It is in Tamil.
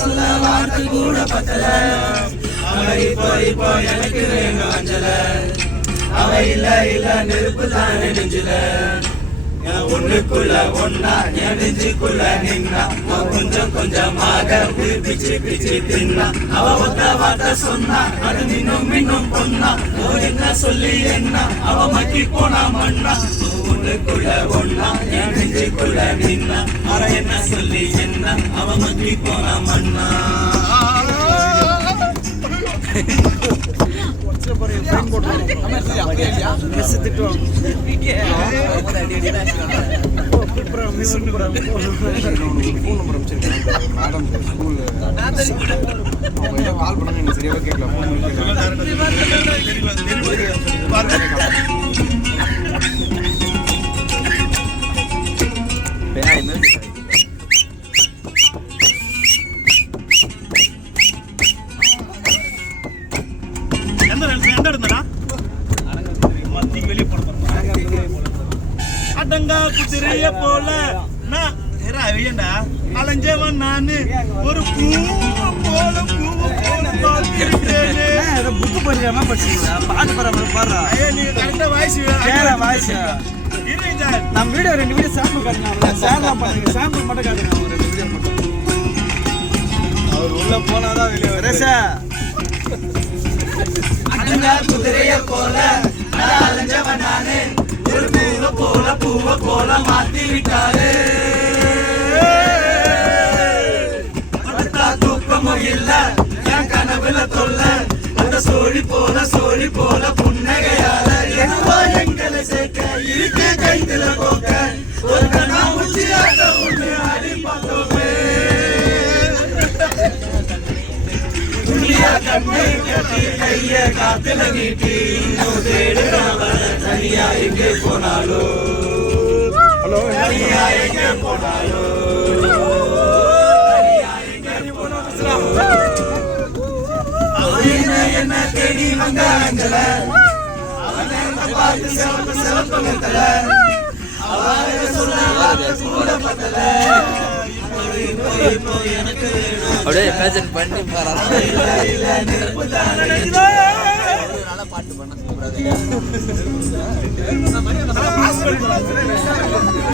சொல்ல வார்த்தை கூட பத்தல இப்போ எனக்கு வேணும் அஞ்சல அவ இல்ல இல்ல நெருப்பு தான் நெடுஞ்சில ஒண்ணுக்குள்ள ஒன்னா என் நெஞ்சுக்குள்ள நின்னா கொஞ்சம் கொஞ்சமாக பிச்சு பிச்சு தின்னா அவ ஒத்த வார்த்தை சொன்னா அது மின்னும் பொண்ணா என்ன சொல்லி என்ன அவ மக்கி போனா மண்ணா ஒண்ணுக்குள்ள ஒன்னா என் நெஞ்சுக்குள்ள நின்னா அவ என்ன சொல்லி என்ன அவ மக்கி போனா மண்ணா கால் பண்ண சரியாவே கேட்கல அடங்கா குதிரைய போல நான் அலைஞ்சவன் நானு ஒரு பூவை போல புக்கு படிக்காம படிச்சீங்களா பாட்டு பாடுறா நீங்க கரெக்டா வாய்ஸ் நம்ம வீடியோ 2 வீடியோ சாம்பிள் காட்டுங்க ஷேர்லாம் பண்ணுங்க சாம்பிள் மட்டும் காட்டுங்க ஒரு 2 வீடியோ மட்டும் அவர் உள்ள போனாதான் வெளியே வரேஷா அடங்கா குதிரைய போல அலைஞ்சவன் நானு ஒரு பூவை போல மாத்தி விட்டாரு தூக்கமும் இல்ல என் கனவுல தொல்ல அந்த சோழி போல புன்னகையால என்னவா எங்களை சேர்க்க இருக்கு கைத்துல போக்க ஒரு கண்ணா உச்சியாட்ட ஒண்ணு அடி பார்த்தோமே துணியா கண்ணை கட்டி கைய காத்துல நீட்டி இன்னும் தேடுறவ தனியா எங்கே போனாலோ தனியா எங்கே போனாலோ என்ன தேடி வந்த அஞ்சல அவன் பார்த்து சிவப்பு மெத்தல அவன் சொல்ல கூட பத்தல அப்படியே இமேஜின் பண்ணி பாருங்க பாட்டு பண்ண